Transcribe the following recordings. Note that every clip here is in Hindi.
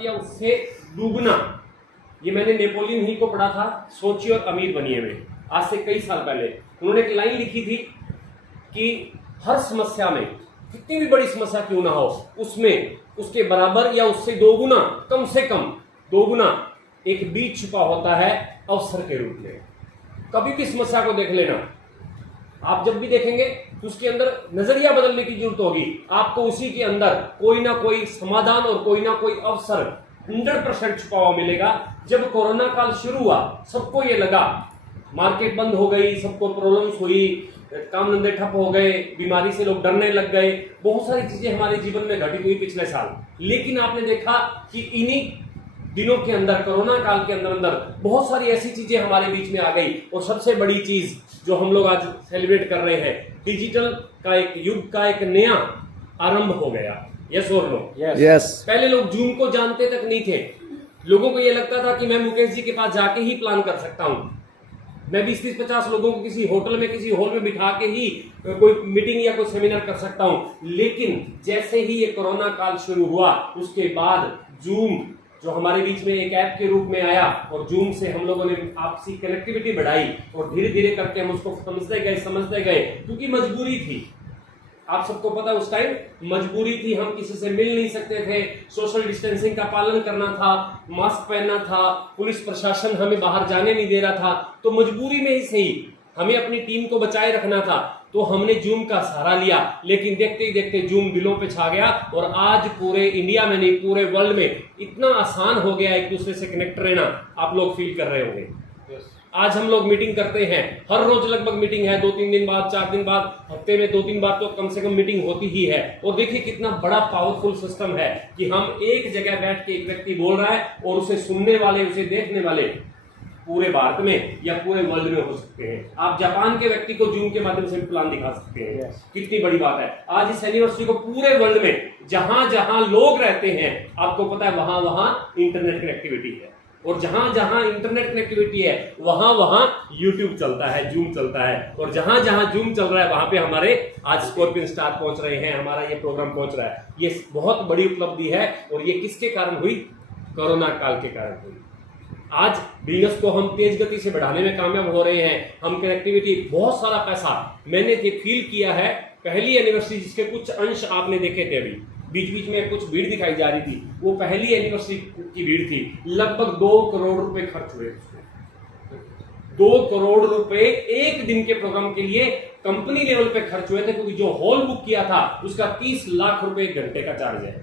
या उससे दुगना। ये मैंने नेपोलियन हिल को पढ़ा था, सोचिए और अमीर बनिए में, आज से कई साल पहले। उन्होंने एक लाइन लिखी थी कि हर समस्या में, कितनी भी बड़ी समस्या क्यों ना हो, उसमें उसके बराबर या उससे दोगुना, कम से कम दोगुना एक बीज छुपा होता है अवसर के रूप में। कभी भी समस्या को देख लेना, आप जब भी देखेंगे तो उसके अंदर नजरिया बदलने की जरूरत होगी। आपको उसी के अंदर कोई ना कोई समाधान और कोई ना कोई अवसर 100% छुपा हुआ मिलेगा। जब कोरोना काल शुरू हुआ, सबको ये लगा, मार्केट बंद हो गई, सबको प्रॉब्लम्स हुई, काम धंधे ठप हो गए, बीमारी से लोग डरने लग गए, बहुत सारी चीजें हमारे जीवन में घटित हुई पिछले साल। लेकिन आपने देखा कि इन्हीं दिनों के अंदर, कोरोना काल के अंदर बहुत सारी ऐसी चीजें हमारे बीच में आ गई। और सबसे बड़ी चीज जो हम लोग आज सेलिब्रेट कर रहे हैं, डिजिटल का एक युग का एक नया आरंभ हो गया। यस और नो? यस। पहले लोग जूम को जानते तक नहीं थे। लोगों को यह लगता था कि मैं मुकेश जी के पास जाके ही प्लान कर सकता हूं, मैं 20-50 लोगों को किसी होटल में, किसी हॉल में बिठा के ही कोई मीटिंग या कोई सेमिनार कर सकता हूं। लेकिन जैसे ही ये कोरोना काल शुरू हुआ, उसके बाद जूम जो हमारे बीच में एक ऐप के रूप में आया, और जूम से हम लोगों ने आपसी कनेक्टिविटी बढ़ाई, और धीरे धीरे करके हम उसको समझते गए, क्योंकि मजबूरी थी। आप सबको पता है उस टाइम मजबूरी थी, हम किसी से मिल नहीं सकते थे, सोशल डिस्टेंसिंग का पालन करना था, मास्क पहनना था, पुलिस प्रशासन हमें बाहर जाने नहीं दे रहा था। तो मजबूरी में ही सही हमें अपनी टीम को बचाए रखना था, तो हमने जूम का सहारा लिया। लेकिन देखते ही देखते जूम दिलों पे छा गया, और आज पूरे इंडिया में नहीं, पूरे वर्ल्ड में इतना आसान हो गया एक दूसरे से कनेक्ट रहना। आप लोग फील कर रहे होंगे। आज हम लोग मीटिंग करते हैं, हर रोज लगभग मीटिंग है, 2-3 दिन बाद, 4 दिन बाद, हफ्ते में 2-3 बार तो कम से कम मीटिंग होती ही है। और देखिए कितना बड़ा पावरफुल सिस्टम है कि हम एक जगह बैठ के, एक व्यक्ति बोल रहा है और उसे सुनने वाले, उसे देखने वाले पूरे भारत में या पूरे वर्ल्ड में हो सकते हैं। आप जापान के व्यक्ति को जूम के माध्यम से प्लान दिखा सकते हैं। कितनी बड़ी बात है। आज इस एनिवर्सरी को पूरे वर्ल्ड में जहां जहां लोग रहते हैं, आपको पता है वहां वहां इंटरनेट कनेक्टिविटी है, और जहां जहां इंटरनेट कनेक्टिविटी है वहां वहां यूट्यूब चलता है, जूम चलता है, और जहां जहां जूम चल रहा है वहां पे हमारे आज स्कॉर्पियन स्टार पहुंच रहे हैं, हमारा ये प्रोग्राम पहुंच रहा है। ये बहुत बड़ी उपलब्धि है, और ये किसके कारण हुई? कोरोना काल के कारण हुई। आज बिजनेस को हम तेज गति से बढ़ाने में कामयाब हो रहे हैं। हम कनेक्टिविटी, बहुत सारा पैसा मैंने फील किया है। पहली एनिवर्सरी जिसके कुछ अंश आपने देखे थे, अभी बीच बीच में कुछ भीड़ दिखाई जा रही थी, वो पहली एनिवर्सरी की भीड़ थी। लगभग 2 करोड़ रुपए खर्च हुए। 2 करोड़ रुपए एक दिन के प्रोग्राम के लिए कंपनी लेवल पे खर्च हुए थे, क्योंकि जो हॉल बुक किया था उसका 30 लाख रुपए घंटे का चार्ज है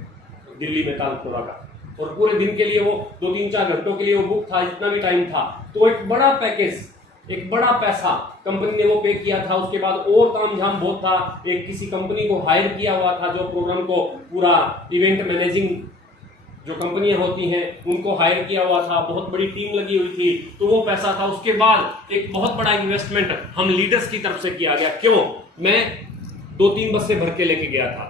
दिल्ली में, तालपुरा का। और पूरे दिन के लिए वो 2-3-4 घंटों के लिए वो बुक था, जितना भी टाइम था। तो एक बड़ा पैकेज, एक बड़ा पैसा कंपनी ने वो पे किया था। उसके बाद और तामझाम बहुत था। एक किसी कंपनी को हायर किया हुआ था जो प्रोग्राम को पूरा इवेंट मैनेजिंग, जो कंपनियां होती हैं उनको हायर किया हुआ था, बहुत बड़ी टीम लगी हुई थी, तो वो पैसा था। उसके बाद एक बहुत बड़ा इन्वेस्टमेंट हम लीडर्स की तरफ से किया गया। क्यों? मैं 2-3 बसें भर के लेके गया था।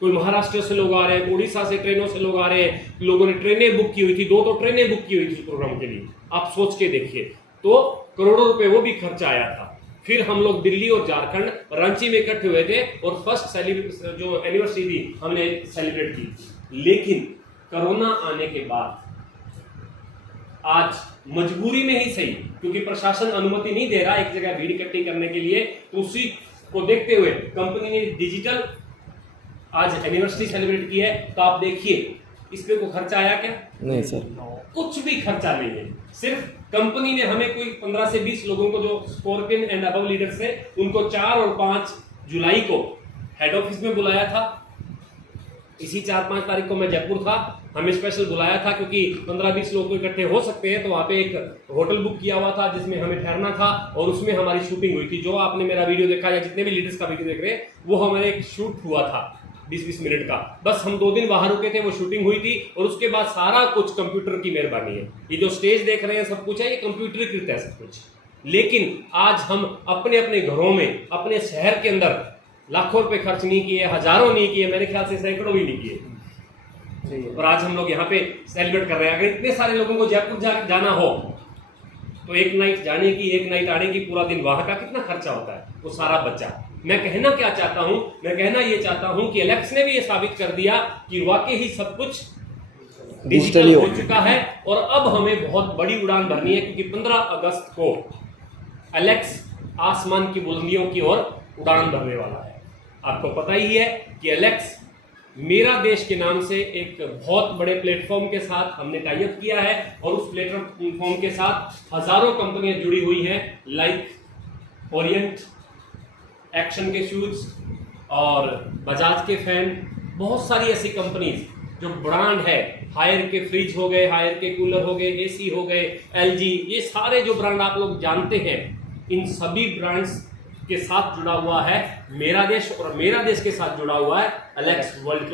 कोई महाराष्ट्र से लोग आ रहे हैं, उड़ीसा से ट्रेनों से लोग आ रहे हैं, लोगों ने ट्रेनें बुक की हुई थी, 2 ट्रेनें बुक की हुई थी प्रोग्राम के लिए। आप सोच के देखिए, तो करोड़ों रुपए वो भी खर्चा आया था। फिर हम लोग दिल्ली और झारखंड, रांची में इकट्ठे हुए थे, और फर्स्ट जो एनिवर्सरी थी हमने सेलिब्रेट की। लेकिन कोरोना आने के बाद आज मजबूरी में ही सही, क्योंकि प्रशासन अनुमति नहीं दे रहा एक जगह भीड़ इकट्ठी करने के लिए, तो उसी को देखते हुए कंपनी ने डिजिटल आज एनिवर्सरी सेलिब्रेट की है। तो आप देखिए इस पे कोई खर्चा आया क्या? नहीं सर, कुछ भी खर्चा नहीं है। सिर्फ कंपनी ने हमें कोई 15 से 20 लोगों को, जो स्कॉर्पियन एंड अबव लीडर्स है, उनको 4 और 5 जुलाई को हेड ऑफिस में बुलाया था। इसी 4-5 तारीख को मैं जयपुर था, हमें स्पेशल बुलाया था क्योंकि 15-20 लोग तो इकट्ठे हो सकते हैं। तो वहाँ पे एक होटल बुक किया हुआ था जिसमें हमें ठहरना था, और उसमें हमारी शूटिंग हुई थी। जो आपने मेरा वीडियो देखा या जितने भी लीडर्स का वीडियो देख रहे हैं, वो हमारे एक शूट हुआ था 20-20 मिनट का। बस हम 2 दिन वहां रुके थे, वो शूटिंग हुई थी, और उसके बाद सारा कुछ कंप्यूटर की मेहरबानी है। ये जो स्टेज देख रहे हैं सब कुछ है, ये कंप्यूटरीकृत है सब कुछ। लेकिन आज हम अपने अपने घरों में, अपने शहर के अंदर लाखों रुपए खर्च नहीं किए, हजारों नहीं किए, मेरे ख्याल से सैकड़ों भी नहीं किए, और आज हम लोग यहाँ पे सेलिब्रेट कर रहे हैं। अगर इतने सारे लोगों को जयपुर जाना हो, तो एक नाइट जाने की, एक नाइट आने की, पूरा दिन वहां का कितना खर्चा होता है, वो सारा बच्चा। मैं कहना क्या चाहता हूं? मैं कहना ये चाहता हूं कि एलेक्स ने भी ये साबित कर दिया कि वाकई ही सब कुछ डिजिटल हो चुका है और अब हमें बहुत बड़ी उड़ान भरनी है, क्योंकि 15 अगस्त को एलेक्स आसमान की बुलंदियों की ओर उड़ान भरने वाला है। आपको पता ही है कि एलेक्स मेरा देश के नाम से एक बहुत बड़े प्लेटफॉर्म के साथ हमने टाई अप किया है और उस प्लेटफॉर्म के साथ हजारों कंपनियां जुड़ी हुई हैं, लाइक ओरिएंट, एक्शन के शूज और बजाज के फैन, बहुत सारी ऐसी कंपनीज जो ब्रांड है, हायर के फ्रिज हो गए, हायर के कूलर हो गए, एसी हो गए, एलजी, ये सारे जो ब्रांड आप लोग जानते हैं, इन सभी ब्रांड्स के साथ जुड़ा हुआ है मेरा देश और मेरा देश के साथ जुड़ा हुआ है एलेक्स वर्ल्ड।